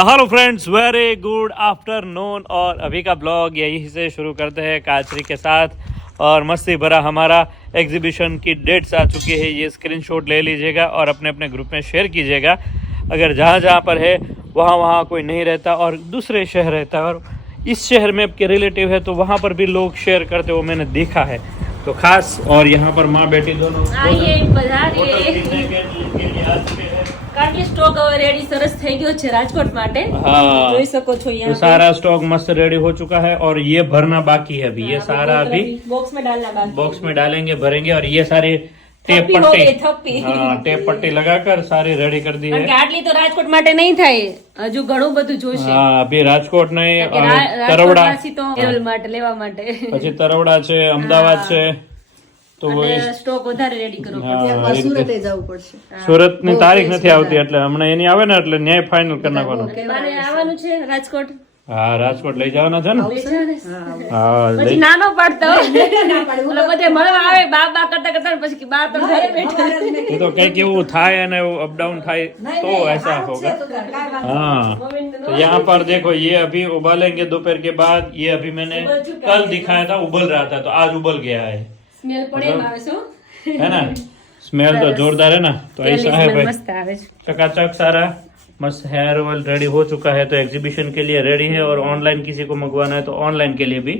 Hello friends, very good afternoon. और अभी का ब्लॉग यही से शुरू करते हैं काचरी के साथ। और मस्ती भरा हमारा एग्जीबिशन की डेट्स आ चुकी है, ये स्क्रीनशॉट ले लीजिएगा और अपने अपने ग्रुप में शेयर कीजिएगा। अगर जहाँ जहाँ पर है वहाँ कोई नहीं रहता और दूसरे शहर रहता है और इस शहर में आपके रिलेटिव है तो वहाँ पर भी लोग शेयर करते वो मैंने देखा है। तो खास और यहाँ पर माँ बेटी दोनों કારણ કે સ્ટોક હવે રેડી સરસ થઈ ગયો છે રાજકોટ માટે। જોઈ શકો છો तो यहाँ सारा स्टॉक मस्त रेडी हो चुका है और ये भरना बाकी है अभी। ये सारा अभी बॉक्स में डालना बाकी बॉक्स में डालेंगे, भरेंगे। और ये सारी टेप थप्पी हो गई, पट्टी थप्पी। हाँ टेप पट्टी लगाकर सारी रेडी कर दी કારણ કે है। આટલી તો રાજકોટ માટે નહીં થાય, હજુ ઘણું બધું જોશે। હા અભી રાજકોટ નહીં, તરવડા રાજકોટવાસી તો કેરળ માટે લેવા માટે પછી તરવડા છે, અમદાવાદ છે, તો અને સ્ટોક વધારે રેડી કરવો પડશે। હા, સુરતે જવું પડશે। સુરત ની તારીખ નથી આવતી એટલે હમણાં એની આવે ને એટલે ન્યાય ફાઇનલ કરી નાખવાનું। મારે આવવાનું છે રાજકોટ, હા રાજકોટ લઈ જવાના છે ને। હા પછી નાનો પાડતો ઓલા બધે મળવા આવે બા બા કરતા કરતા પછી બા તો ઘરે બેઠા। ये तो कहीं कि वो था है ना, वो अप डाउन था तो ऐसा होगा। हाँ तो यहाँ पर देखो ये अभी उबालेंगे दोपहर के बाद। ये अभी मैंने कल दिखाया था उबल रहा था तो आज उबल गया है, સ્મેલ પડે એમ આવે છે है ना। स्मेल तो जोरदार है ना। तो ऐसा है भाई, મસ્ત આવે છે। चकाचक सारा मस्त हेयर ऑयल रेडी हो चुका है। तो एग्जीबिशन के लिए रेडी है और ऑनलाइन किसी को मंगवाना है तो ऑनलाइन के लिए भी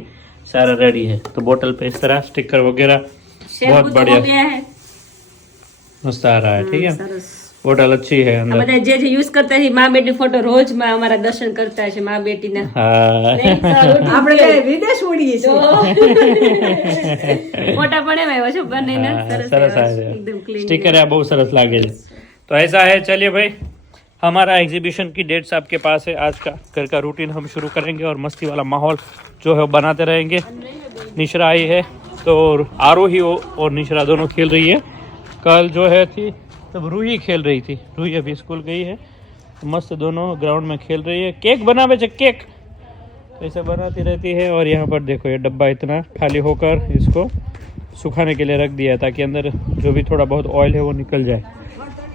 सारा रेडी है। तो बोतल पे इस तरह स्टिकर वगैरह बहुत बढ़िया मस्त आ रहा है। ठीक है, बोतल अच्छी है अंदर। બધા જે જે યુઝ કરતા છે માં બેટી ફોટો રોજ માં અમારા દર્શન કરતા છે માં બેટીના। हाँ આપણે વિદેશ ઉડીએ છે ફોટા પણ એમાં આવ્યા છે બંનેના સરસ सरस આવ્યા है, છે, एकदम क्लीन। स्टिकर है बहुत सरस लागे। तो ऐसा है, चलिए भाई हमारा एग्जीबिशन की डेट्स आपके पास है। आज का घर का रूटीन हम शुरू करेंगे और मस्ती वाला माहौल जो है वो बनाते रहेंगे। निशरा आई है तो आरोही और निशरा दोनों खेल रही है। कल जो है थी तब रूही खेल रही थी। रूही अभी स्कूल गई है तो मस्त दोनों ग्राउंड में खेल रही है। केक बनावे छे, केक ऐसे बनाती रहती है। और यहाँ पर देखो ये डब्बा इतना खाली होकर इसको सुखाने के लिए रख दिया है ताकि अंदर जो भी थोड़ा बहुत ऑयल है वो निकल जाए।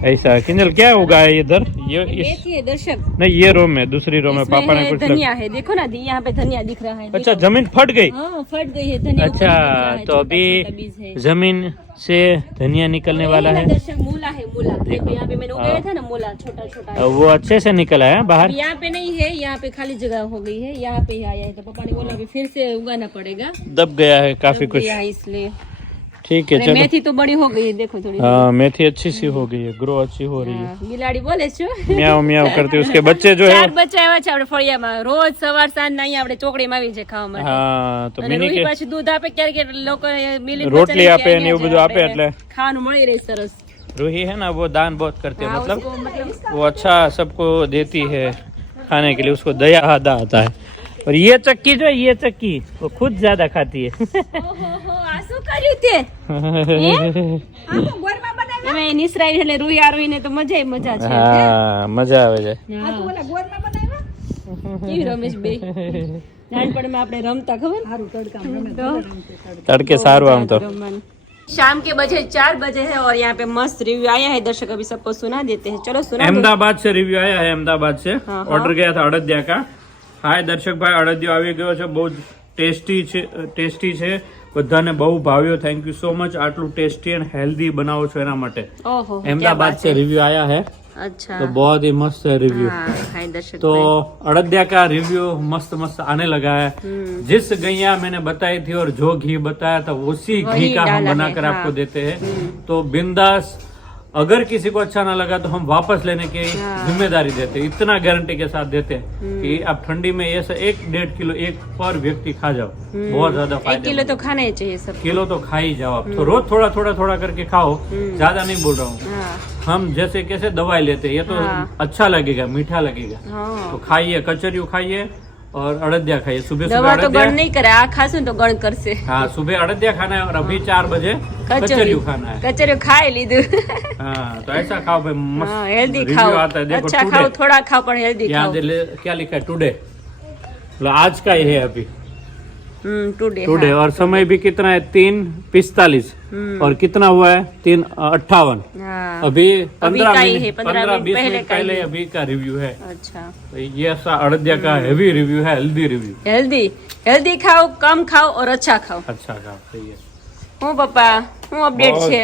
ऐसा किंजल क्या होगा है इधर? ये मेथी है दर्शक, नहीं ये रो में, दूसरी रो में इसमें पापा ने है कुछ धनिया है, देखो ना यहाँ पे धनिया दिख रहा है। अच्छा जमीन फट गई। हाँ फट गई है धनिया। अच्छा तो अभी जमीन से धनिया निकलने वाला है। दर्शक मूला है, मूला देखो यहाँ पे मैंने उगाया था ना मूला, छोटा छोटा। वो अच्छे से निकला है बाहर। यहाँ पे नहीं है, यहाँ पे खाली जगह हो गई है, यहाँ पे ही आया है तो पापा ने बोला अभी फिर से उगाना पड़ेगा, दब गया है काफी कुछ। इसलिए ठीक है अरे चलो। मेथी तो बड़ी हो गई है, देखो थोड़ी। हाँ मेथी अच्छी सी हो गई है, ग्रो अच्छी हो रही है। બિલાડી બોલે છે म्याऊ म्याऊ करती है। उसके बच्चे जो है ચાર બચ્ચા આવ્યા છે આપણે ફળિયામાં, રોજ સવાર સાંજ ના અહીંયા આપણે ચોકડીમાં આવી છે ખાવા માટે। हाँ तो અને मिनी રોહી के પાછી દૂધ આપે, ક્યારેક લોકો મિલી રોટલી આપે ને એવું બધું આપે એટલે ખાવાનું મળી રહે સરસ। रूही है ना वो दान बहुत करती है, हाँ, मतलब उसको मतलब वो अच्छा सबको देती है खाने के लिए, उसको दया आदा आता है। और ये चक्की जो है, ये चक्की वो खुद ज्यादा खाती है। ઓહો આ શું કર્યું તે? એમાં નિસરાઈ એટલે રૂહી આરોહીને તો મજા જ મજા છે। हाँ मजा આવે છે। કેવી રમેશ બે નાનપણમાં આપણે રમતા ખબર? तड़के सारू आम तो शाम के बजे 4 बजे है और यहाँ पे मस्त रिव्यू आया है दर्शक, अभी सबको सुना देते हैं। चलो सुना दो। अहमदाबाद से रिव्यू आया है, अहमदाबाद से हाँ, ऑर्डर गया था अड़दिया का। हाय दर्शक भाई अड़दियो આવી ગયો છે, બહુ ટેસ્ટી છે, બધાને બહુ ભાવ્યો। થેન્ક યુ સો મચ, આટલું ટેસ્ટી એન્ડ હેલ્ધી બનાવો છો એના માટે। ओहो अहमदाबाद से रिव्यू आया है अच्छा तो बहुत ही मस्त है रिव्यू। हाँ, हाय दर्शक तो अड़दिया का रिव्यू मस्त मस्त आने लगा है। जिस गैया मैंने बताई थी और जो घी बताया था उसी घी का हम बनाकर आपको देते हैं। तो बिंदास, अगर किसी को अच्छा ना लगा तो हम वापस लेने की जिम्मेदारी देते हैं, इतना गारंटी के साथ देते हैं कि आप ठंडी में ये 1-1.5 किलो एक पर व्यक्ति खा जाओ, बहुत ज्यादा 1 किलो फायदा। तो खाना ही चाहिए सब। किलो तो खा ही जाओ आप, तो रोज थोड़ा थोड़ा थोड़ा करके खाओ, ज्यादा नहीं बोल रहा हूँ। हाँ, हम जैसे कैसे दवाई लेते हैं, ये तो हाँ। अच्छा लगेगा, मीठा लगेगा, हाँ। तो खाइए, कचरियों खाइए और अड़दिया खाइए। सुबह सुबह दवा तो अड़दिया, गण नहीं करे, आ खासू तो गण करसे। हाँ सुबह अड़दिया खाना है और अभी 4 बजे कचरियों खाना है। कचरियो खाई लीधु। हाँ तो ऐसा खाओ भाई, मस्त हाँ, हेल्दी रिव्यू खाओ, आता है। देखो अच्छा खाओ, थोड़ा खाओ पर हेल्दी यहाँ खाओ। क्या लिखा है टुडे, मतलब आज का ही है अभी। टुडे टुडे और समय भी कितना है 3:45 और कितना हुआ है 3:58 हाँ अभी अभी 15 का ही मिनट है, 15 15-20 मिनट पहले मिनट का ही पहले है। अभी का रिव्यू है। अच्छा तो ये ऐसा अड़दिया का हेवी रिव्यू है, हेल्दी रिव्यू। हेल्दी खाओ, कम खाओ और अच्छा खाओ। अच्छा काम सही है। હું પપ્પા હું અપડેટ છે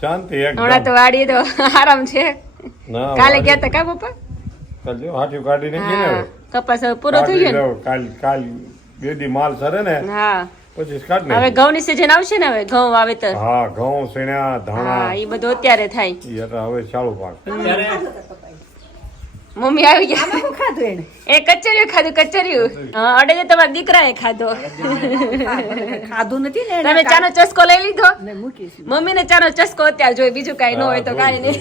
શાંતિ હમણાં તો વાડીએ તો આરામ છે ના કાલે ગયા તા કા પપ્પા કાલ જો હાથીઓ કાઢીને ગઈ ને હા કપાસ હવે પૂરો થઈ ગયો ને કાલ બે દી માલ સરે ને હા પછી કાઢ હવે ને ઘઉંની સિઝન આવશે ને હવે ઘઉં વાવેતર હા ઘઉં સીણા ધાણા હા એ બધું અત્યારે થાય ઈ એટલે હવે ચાલુ પાક ત્યારે મમ્મી આવી ગયા એ કચરિયું ખાધું કચરિયું હા અડે તમારા દીકરાએ ખાધો ખાધું નથી ને તમે ચાનો ચસ્કો લઈ લીધો મમ્મીને ચાનો ચસ્કો અત્યારે જોઈએ બીજું કાંઈ ન હોય તો કાંઈ નહીં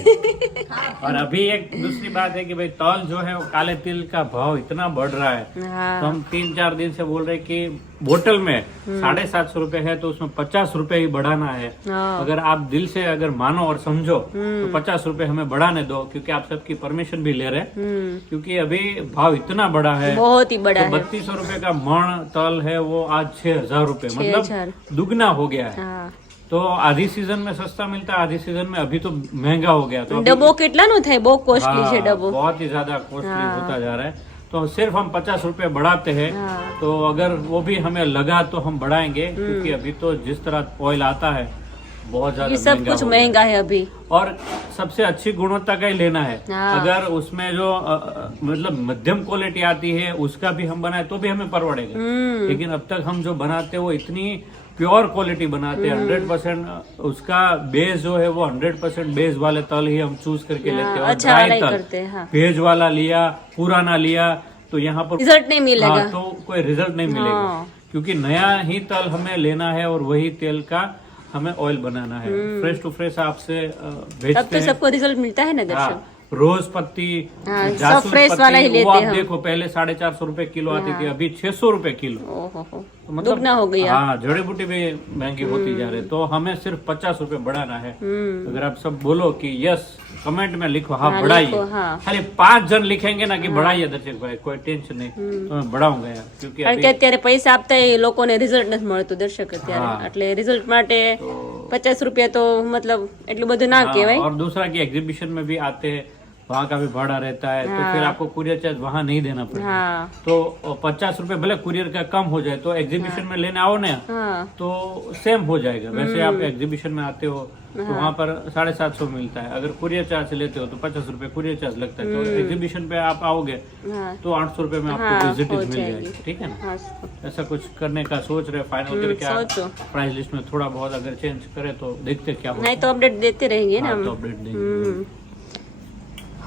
और अभी एक दूसरी बात है कि भाई तौल जो है वो काले तिल का भाव इतना बढ़ रहा है तो हाँ हम 3-4 दिन से बोल रहे हैं कि बोतल में 750 रुपए है तो उसमें 50 रुपए ही बढ़ाना है। हाँ अगर आप दिल से अगर मानो और समझो तो 50 रुपए हमें बढ़ाने दो क्योंकि आप सबकी परमिशन भी ले रहे हैं क्योंकि अभी भाव इतना बड़ा है। बहुत ही बड़ा तो है 3200 रुपए का मण तल है वो आज 6000 रुपए 6,000 मतलब दुगना हो गया है। હા तो आधी सीजन में सस्ता मिलता है, आधी सीजन में अभी तो महंगा हो गया। तो अभी- ડબ્બો કેટલાનો થાય બહુ કોસ્ટલી છે हाँ, ડબ્બો बहुत ही ज्यादा कॉस्टली हाँ। होता जा रहा है। तो सिर्फ हम 50 रुपए बढ़ाते हैं हाँ तो अगर वो भी हमें लगा तो हम बढ़ाएंगे क्योंकि अभी तो जिस तरह ऑयल आता है बहुत ये ज्यादा सब कुछ हो गया। महंगा है अभी और सबसे अच्छी गुणवत्ता का ही लेना है। हाँ। अगर उसमें जो मतलब मध्यम क्वालिटी आती है उसका भी हम बनाए तो भी हमें परवड़ेगा। लेकिन अब तक हम जो बनाते हैं वो इतनी प्योर क्वालिटी बनाते हैं 100% उसका बेस जो है वो 100% बेस वाले तल ही हम चूज करके हाँ, लेते हैं। और अच्छा ड्राई वाला ही तल करते हैं, हाँ। भेज वाला लिया पुराना लिया तो यहाँ पर रिजल्ट नहीं मिलेगा हाँ, तो कोई रिजल्ट नहीं मिलेगा हाँ। क्योंकि नया ही तल हमें लेना है और वही तेल का हमें ऑयल बनाना है। फ्रेश टू फ्रेश आपसे तब भेजते तो हैं। सबको रिजल्ट मिलता है ना दर्शक हाँ, रोज पत्ती हाँ, सब जासूस फ्रेश पत्ती, वाला ही वो लेते आप हैं हम। देखो पहले 450 रुपए किलो आती थी अभी 600 रुपए किलो। ओहो हो तो मतलब दुगना हो गया हाँ जड़ी बूटी भी महंगी होती जा रही है तो हमें सिर्फ 50 रुपए बढ़ाना है। अगर आप सब बोलो कि यस कमेंट में लिखो हाँ हाँ, बढ़ाइए लिखो, हाँ। खाली 5 जन लिखेंगे ना कि बढ़ाइए दर्शक भाई कोई टेंशन नहीं तो मैं बढ़ाऊंगा यार क्योंकि કારણ કે अभी અત્યારે પૈસા આપતા એ લોકોને રિઝલ્ટ નથી મળતું દર્શક અત્યારે હા. એટલે રિઝલ્ટ માટે 50 રૂપિયા તો મતલબ એટલું બધું ના हाँ, કહેવાય और दूसरा कि एग्जीबिशन में भी आते हैं वहाँ का भी भाड़ा रहता है तो हाँ। फिर आपको कुरियर चार्ज वहाँ नहीं देना पड़ेगा। હા तो 50 रुपए भले कुरियर का कम हो जाए तो एग्जीबिशन में लेने आओ ना હા तो सेम हो जाएगा। वैसे आप एग्जीबिशन में आते हो तो वहाँ पर 750 मिलता है। अगर कुरियर चार्ज से लेते हो तो 50 रुपए कुरियर चार्ज लगता है। तो एग्जीबिशन पे आप आओगे હા तो 800 रुपए में आपको हाँ, विजिट हो मिल जाएगी। जाएगी। ठीक है ना, હા ऐसा कुछ करने का सोच रहे फाइनल करके आप सोचो प्राइस लिस्ट में थोड़ा बहुत अगर चेंज करे तो देखते क्या होता નહીં तो अपडेट देते रहेंगे है। ना हाँ, हम तो अपडेट देंगे।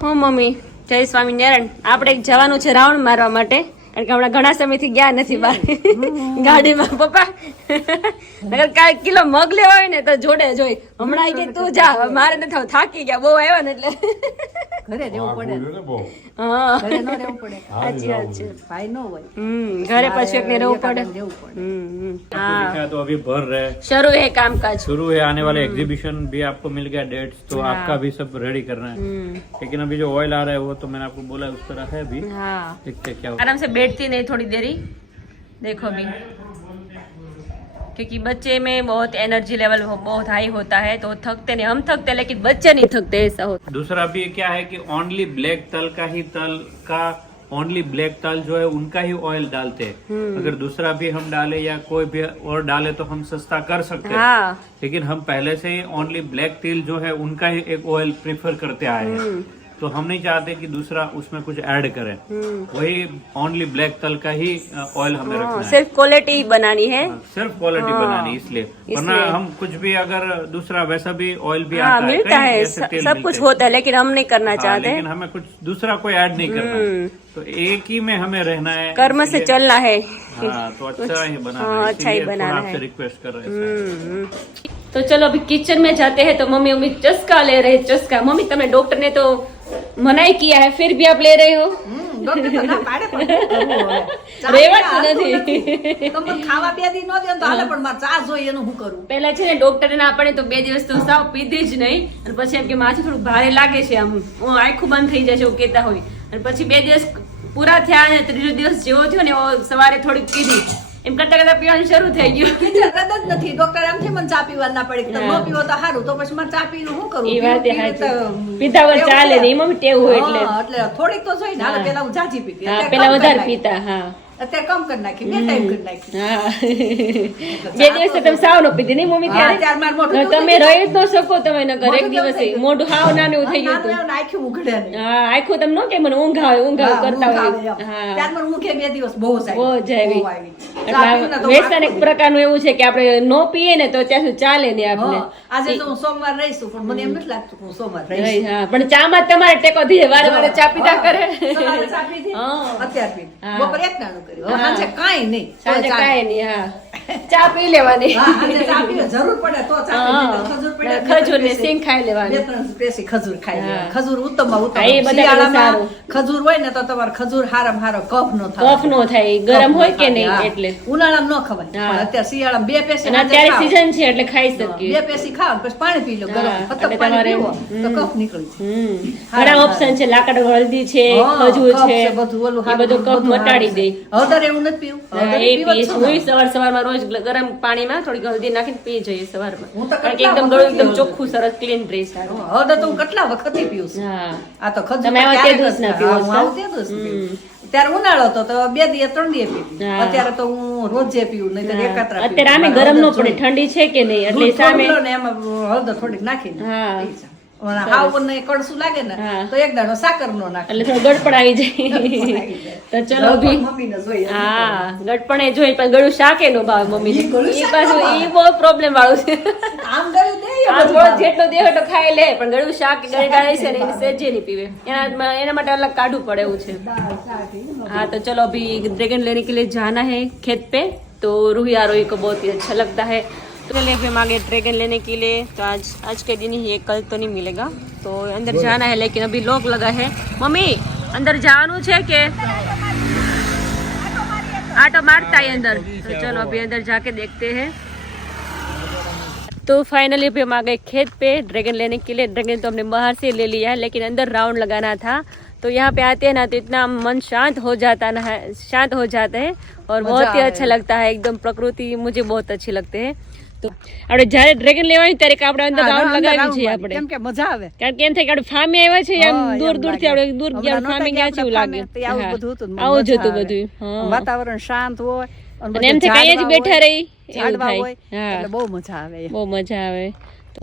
હું મમ્મી જય સ્વામિનારાયણ આપણે એક જવાનું છે રાઉન્ડ મારવા માટે કારણ કે હમણાં ઘણા સમયથી ગયા નથી બહાર ગાડીમાં પપ્પા અગર કાંઈ કિલો મગ લેવા હોય ને તો જોડે જોઈ હમણાં કે તું જા મારે નથી થાકી ગયા બહુ આવ્યા ને એટલે ઘરે રહેવું પડે ને બહુ હા ઘરે ન રહેવું પડે સાચી વાત છે ભાઈ ન હોય ઘરે પછી એકને રહેવું પડે રહેવું પડે હા देखा तो अभी भर रहे શરૂ હે કામકાજ शुरू है आने वाले एग्जीबिशन भी आपको मिल गया डेट्स तो आपका भी सब रेडी करना है। लेकिन अभी जो ऑयल आ रहा है वो तो मैंने आपको बोला उस तरह है अभी हाँ देखते हैं क्या होता आराम से बैठती नहीं थोड़ी देरी देखो अभी क्योंकि बच्चे में बहुत एनर्जी लेवल बहुत हाई होता है तो थकते नहीं हम थकते हैं, लेकिन बच्चे नहीं थकते ऐसा होता है। दूसरा अभी क्या है कि ओनली ब्लैक तल का ही तल का ओनली ब्लैक तल जो है उनका ही ऑयल डालते हैं। अगर दूसरा भी हम डाले या कोई भी और डाले तो हम सस्ता कर सकते हैं। हाँ लेकिन हम पहले से ही ओनली ब्लैक तिल जो है उनका ही एक ऑयल प्रेफर करते आए हैं तो हम नहीं चाहते कि दूसरा उसमें कुछ ऐड करें। वही ओनली ब्लैक तल का ही ऑयल हमें रखना है। सिर्फ क्वालिटी ही बनानी है सिर्फ क्वालिटी बनानी इसलिए वरना हम कुछ भी अगर दूसरा वैसा भी ऑयल भी हाँ आता है मिलता कई है ऐसे तेल सब मिलते कुछ हैं। होता है लेकिन हम नहीं करना हाँ, चाहते लेकिन हमें कुछ दूसरा कोई ऐड नहीं करना है। तो एक ही में हमें रहना है कर्म से इसलिए- चलना है हाँ तो अच्छा ही बनाना हाँ, है अच्छा ही इसीलिए थोड़ा बनाना आपसे है। रिक्वेस्ट कर रहे हैं। तो चलो अभी किचन में जाते हैं तो मम्मी मम्मी चस्का ले रहे चस्का मम्मी तमने डॉक्टर ने तो मनाई किया है फिर भी आप ले रहे हो ડોક્ટર તો ના પાડે પણ શું કરવું હવે? ચા રેવાતું પીવા નથી. તો મને ખાવા બે દી ન દે ને તો હાલે પણ મારે ચા જોઈએ એનું શું કરું પહેલા છે ને ડોક્ટરે ના પડે તો 2 દિવસ તો સાવ પીધી જ નહીં અને પછી એમ કે માથું થોડું ભારે લાગે છે આમ આંખું બંધ થઈ જાય છે એવું કહેતા હોય અને પછી 2 દિવસ પૂરા થયા અને ત્રીજો દિવસ જેવો થયો ને એવો સવારે થોડીક પીધી એમ કરતા કરતા પીવાનું શરૂ થઈ ગયું. કિંજલ રદ જ નથી. ડોક્ટર આમથી મને ચા પીવા ના પડી કે તમે હા. ન પીવો તો સારું, તો પછી મારે ચા પીનું શું કરવું? એ વાત પીવું સાચી. તો પીધા વગર ટેવ ચાલે છે. નહીં મમ્મી, ટેવ હોય એટલે. હા, એટલે થોડીક તો જોઈ ને. હાલો, પેલા હું જાજી પીતી. હા, અત્યારે પેલા કમ વધારે કરી પીતા. હા નાખી. અત્યારે કમ કરી નાખી, 2 ટાઈમ કરી નાખી. હા. 2 દિવસ તમે સાવ ન પીધી નહીં મમ્મી હા, ત્યારે? ત્યારે મારું મોઢું તમે રહી જ ન શકો તમે ન કરે. એક મોઢું કેવું દિવસ થઈ ગયું? મોઢું હાવ નાનું એવું થઈ ગયું નાનું હતું. એવું નાખ્યું ઉઘડે નહીં. હા, આખું તમને ન કે મને ઊંઘ આવે ઊંઘ આવે હા, કરતા ઊંઘ આવે હોય. એમ. હા. ત્યારે મને ઊંઘે 2 દિવસ બહુ જ બહુ જ આવી. બહુ આવી. ચા પીને એટલે તો વ્યસન એક આખું પ્રકારનું એવું છે કે આપણે ન પીએ ને તો ત્યાં સુધી ચાલે ને આપણે. હા, આજે તો હું સોમવાર રહીશું, પણ મને એમ નથી લાગતું કે હું સોમવાર રહીશ. રહી, હા. પણ ચામાં જ તમારે ટેકો દીધે વારે વારે ચા પીધા કરે. સવારે ચા પીધી, હા. અત્યારે પીધી. હા. બપોરે એક નાણું કર્યું. હવે હા. સાંજે કાંઈ નહીં. તો સાંજે ચા. કાંઈ નહીં. હા, ચા પી લેવાની. હા, સાંજે ચા પીવે. જરૂર પડે તો ચા પી. હા. નહીં તો ખજૂર પડે, ખજૂર ને 2-3 સિંગ ખાઈ લેવાની. 2-3 પેસી ખજૂર ખાઈ હા. લેવાની. ખજૂર ઉત્તમમાં ઉત્તમ. હા, એ બધા શિયાળામાં સારું. ખજૂર હોય ને તો તમારે ખજૂર હારામાં હારો કફ નો થાય. કફ નો થાય, ગરમ હોય કે નહીં હા. એટલે. ઉનાળામાં ન ખવાય. હા. પણ અત્યારે શિયાળામાં 2 પેસી અને સાંજે અત્યારે ખાઓ. સીઝન છે એટલે ખાઈ શકીએ. 2 પેસી ખાઓ પછી પાણી પી લો ગરમ. હા, ફતક એટલે પાણી તમારે, પીવો તો કફ નીકળી જાય. ઘણા ઓપ્શન છે. લાકડ હળદી છે, હા, ખજૂર કફ છે, બધું ઓલું એ હારું, બધું કફ બધું મટાડી હારું દે. છે. હળદર એવું નથી પીવું. હા, હળદર એ પીવા જ પીએ છું છું. ને. હું સવારમાં રોજ ગરમ પાણીમાં થોડી હળદી નાખીને પી જઈએ સવારમાં. હું તો કારણ કે કેટલા એકદમ વખતથી ગળું એકદમ હળદર ચોખ્ખું સરસ ક્લીન રહે સારું. હળદર તો હું કેટલા વખતથી પીવું છું. હા. આ તો ખજૂર તમે તો આવા ક્યારેક તે દિવસ જ ના પીવું. પીવો હા, છો? હું આવા તે દિવસ પીવું. ત્યારે ઉનાળો હતો તો 2 દિવસ 3 દિવસ પીતી. હા. અત્યારે તો હું રોજે પીવું, નહીંતર હા. એકાત્રા પીવું. અત્યારે આમે મારે ગરમ નો હળદર પડે, જોઈએ. ઠંડી છે કે નહીં એટલે દૂધ સામે. થોડું લો ને એમાં હળદર થોડીક નાખીને હા. પી જાઉં. અને હાવ મને કડસું લાગે ને હા. તો એક દાણો સાકર નો નાખે. એટલે થોડો ગડપણ આવી જાય. તો ચલો ભી. મમ્મીને જોઈએ. હા, ગડપણ એ જોઈ પણ ગળું શાકે નો ભાવ મમ્મી. ઈ ગળું ઈ શાક પાછું નો ઈ બહુ પ્રોબ્લેમ વાળું છે. આમ ગળું દે એ આ બધું થોડો ભાવે. જેટલો દેહ તો ખાઈ લે પણ ગળું શાક ગળે છે ને એને સેજે નહીં પીવે. એના માટે અલગ કાઢવું પડે એવું છે. દાળ, શાક, એ બધું. हाँ तो चलो अभी ड्रैगन लेने के लिए जाना है खेत पे तो रूही आरोही को बहुत ही अच्छा लगता है तो चलिए फिर हम आगे ड्रैगन लेने के लिए तो आज के दिन ही है कल तो नहीं मिलेगा तो अंदर जाना है लेकिन अभी लॉक लगा है मम्मी अंदर जाना है के आटो मारता है अंदर तो चलो अभी अंदर जाके देखते हैं तो फाइनली अभी हम आ गए खेत पे ड्रैगन लेने के लिए ड्रैगन तो हमने बाहर से ले लिया है लेकिन अंदर राउंड लगाना था तो यहाँ पे आते हैं ना तो इतना मन शांत हो जाता ना है शांत हो जाते हैं और बहुत ही अच्छा लगता है एकदम प्रकृति मुझे बहुत अच्छी लगते हैं તો આપણે જ્યારે ડ્રેગન લેવાની ત્યારે આપણે અંદર રાઉન્ડ લગાવી છે આપણે કેમ કે મજા આવે. કારણ કે એમ થાય કે આપણે ફામે આવ્યા છે એમ હા, દૂર એમ દૂરથી લાગે. આપણે દૂર હમણાં ગયા નહોતા ફામે ગયા છે એવું ગયા લાગે ફામે, તો આવું હા. બધું હતું ને આવું જ મજા હતું આવે. બધું હા વાતાવરણ શાંત હોય અને એમ થાય કે અહીંયા જ બેઠા રહી એવું ઝાડવા થાય હોય હા એટલે બહુ મજા આવે. बहुत मजा आवे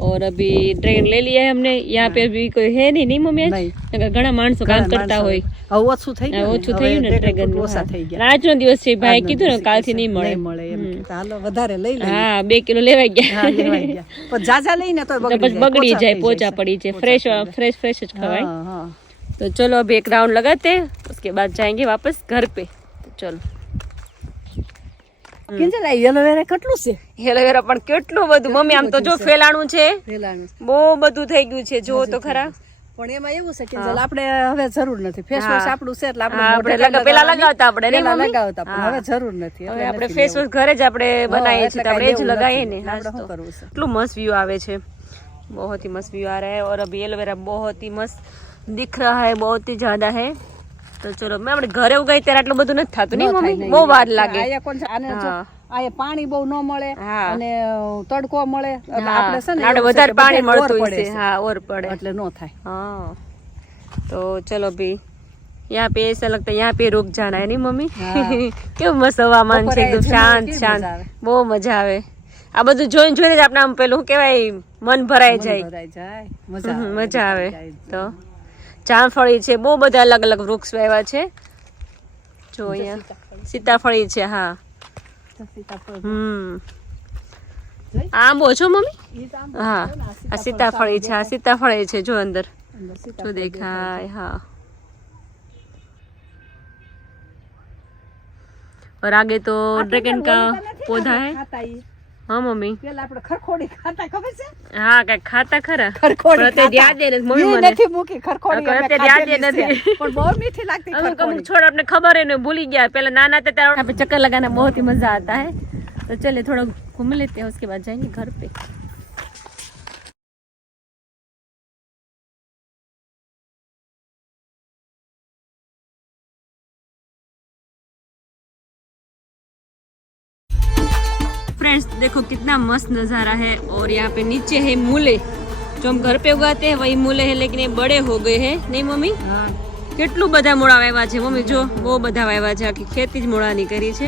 और अभी ड्रैगन ले लिया है हमने यहाँ पे अभी कोई है नहीं मम्मी आज? नहीं। नकर घણા માણસો કામ કરતા હોય હવે ઓછું થઈ ગયું ને. ઓછું હવે થયું ને dragon ડ્રેગન fruit ઓછા થઈ ગયા. આજનો દિવસ છે ભાઈ આજનો કીધું ને દિવસ કાલથી છે. નહીં મળે નહીં મળે એમ કહેતા, હાલો વધારે લઈ લઈએ. હા 2 કિલો લેવાઈ ગયા હા, લેવાઈ ગયા. પણ જાજા લઈને તો તો પછી બગડી જાય પોચા પડી જાય फ्रेश फ्रेश फ्रेश જ ખવાય હા હા. तो चलो अभी एक राउंड लगाते हैं उसके बाद जाएंगे वापस घर पे तो चलो કિંજલ આ એલોવેરા કેટલું છે? એલોવેરા પણ કેટલું બધું મમ્મી આમ તો જો ફેલાણું છે ફેલાનું. બહુ બધું થઈ ગયું છે જો તો ખરા પણ એમાં એવું છે કિંજલ આપણે હવે જરૂર નથી. ફેસ વોશ આપણું છે એટલે આપણે હા, મોઢે આપણે કાંઈ પેલા લગાવવાની. લગાવતા આપણે નહીં પેલા મમ્મી? લગાવતા પણ હવે જરૂર નથી. હવે એટલે આપણે નથી ફેસ લેવું. વોશ ઘરે જ આપણે બનાવીએ છીએ તો આપણે એ જ લેવું लगाए નથી. ने આપણે आज શું तो કરવું છે? કેટલું મસ્ત વ્યू આવે છે बहुत ही मस्त व्यू आ रहा है और अभी एलोवेरा बहुत ही मस्त दिख रहा है बहुत ही ज्यादा है तो चलो मैं આપણે ઘરે ઉગાઈ ત્યારે આટલું બધું નથી થતું નહીં ન થાય, મમ્મી નહીં. બહુ વાર લાગે આયા કોણ છે? આને જો, હા. આયા પાણી બહુ ન મળે હા. અને તડકો મળે એટલે હા, આપણે છે ને આપણે એવું છે વધારે કે પાણી બધાને ઓર મળતું પડે છે છે. हाँ और पड़े એટલે ન થાય. हाँ तो चलो अभी यहाँ पे ऐसा लगता है यहाँ पे रुक जाना है नहीं मम्मी हाँ। કેવું મસ્ત હવામાન છે બપોરે એકદમ જમવામાં શાંત કેવી શાંત મજા આવે. બહુ મજા આવે આ બધું જોઈને જોઈને જ આપણે આમ પેલું શું કહેવાય મન ભરાઈ મન જાય ભરાઈ જાય. મજા આવે. મજા આવે તો જામફળી છે બહુ બધા અલગ અલગ વૃક્ષ વાવ્યા છે જો અહીંયા સીતાફળી છે હા સીતાફળ. આંબો છો મમ્મી ઈ તો આમ હા છે ને, આ સીતાફળી છે આ સીતાફળી છે જો અંદર અંદર जो સીતાફળ देखा हाँ और आगे तो ड्रैगन का पौधा है ખાતા ઈ. हाँ मम्मी પેલા આપણે ખરખોડી ખાતા ખબર છે? હા કઈ ખાતા ખરા ખરખોડી પણ અત્યારે યાદ ખાતા. નથી મમ્મી ઈ મને નથી મૂકી ખરખોડી હવે અમે અત્યારે યાદ ખાધેલી નથી. છે. પણ બહુ મીઠી લાગતી अमुक ખરખોડી. अमुक छोड़ अपने खबर है नहीं भूल ही गया पहले नाना था त्यार यहाँ पे चक्कर लगाना बहुत ही मजा आता है तो चलिए थोड़ा घूम लेते हैं उसके बाद जाएंगे घर पे फ्रेंड्स देखो कितना मस्त नज़ारा है। और यहाँ पे नीचे है मूले, जो हम घर पे उगाते हैं वही मूले है, लेकिन ये बड़े हो गए हैं नहीं मम्मी? કેટલું બધા મૂળા વાવ્યા છે મમ્મી, જો બહુ બધા વાવ્યા છે, આખી ખેતી જ મૂળાની કરી છે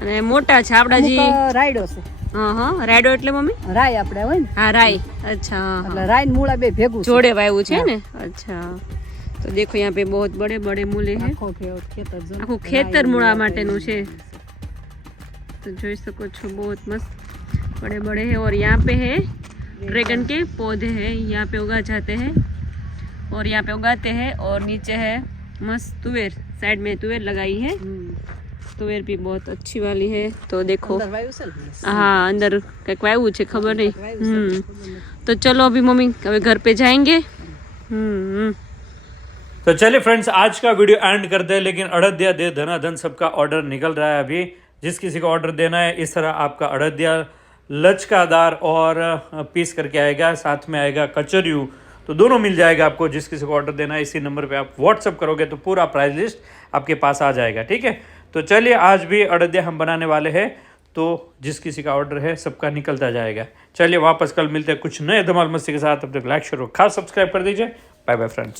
અને મોટા છે આપડા જી રાયડો છે। હા હા, રાયડો એટલે મમ્મી? રાય આપણે હોય ને, હા રાય, अच्छा એટલે રાય ને મૂળા બે ભેગું જોડે વાવ્યું છે ને, अच्छा। तो देखो यहाँ पे बहुत बड़े बड़े मूले हैं, આખું ખેતર મૂળા માટેનું છે, तो જોઈ શકો છો बहुत मस्त बड़े बड़े हैं। और यहाँ पे है ड्रैगन के पौधे हैं, यहाँ पे उगा जाते हैं और यहाँ पे उगाते हैं। और नीचे है मस्त तुवेर, साइड में तुवेर लगाई है, तुवेर भी बहुत अच्छी वाली है। तो देखो हाँ अंदर कहीं वायु है खबर नहीं। तो चलो अभी मम्मी अभी घर पे जाएंगे। तो चलिए फ्रेंड्स आज का वीडियो एंड करते हैं, लेकिन अड़दिया दे धनाधन सबका ऑर्डर निकल रहा है अभी। जिस किसी को ऑर्डर देना है इस तरह आपका अड़दिया लचकादार और पीस करके आएगा, साथ में आएगा कचरियू, तो दोनों मिल जाएगा आपको। जिस किसी को ऑर्डर देना है इसी नंबर पे आप व्हाट्सअप करोगे तो पूरा प्राइस लिस्ट आपके पास आ जाएगा, ठीक है। तो चलिए आज भी अड़दिया हम बनाने वाले हैं, तो जिस किसी का ऑर्डर है सबका निकलता जाएगा। चलिए वापस कल मिलते हैं कुछ नए धमाल मस्ती के साथ। अब तक लाइक शेयर और खास सब्सक्राइब कर दीजिए। Bye bye friends.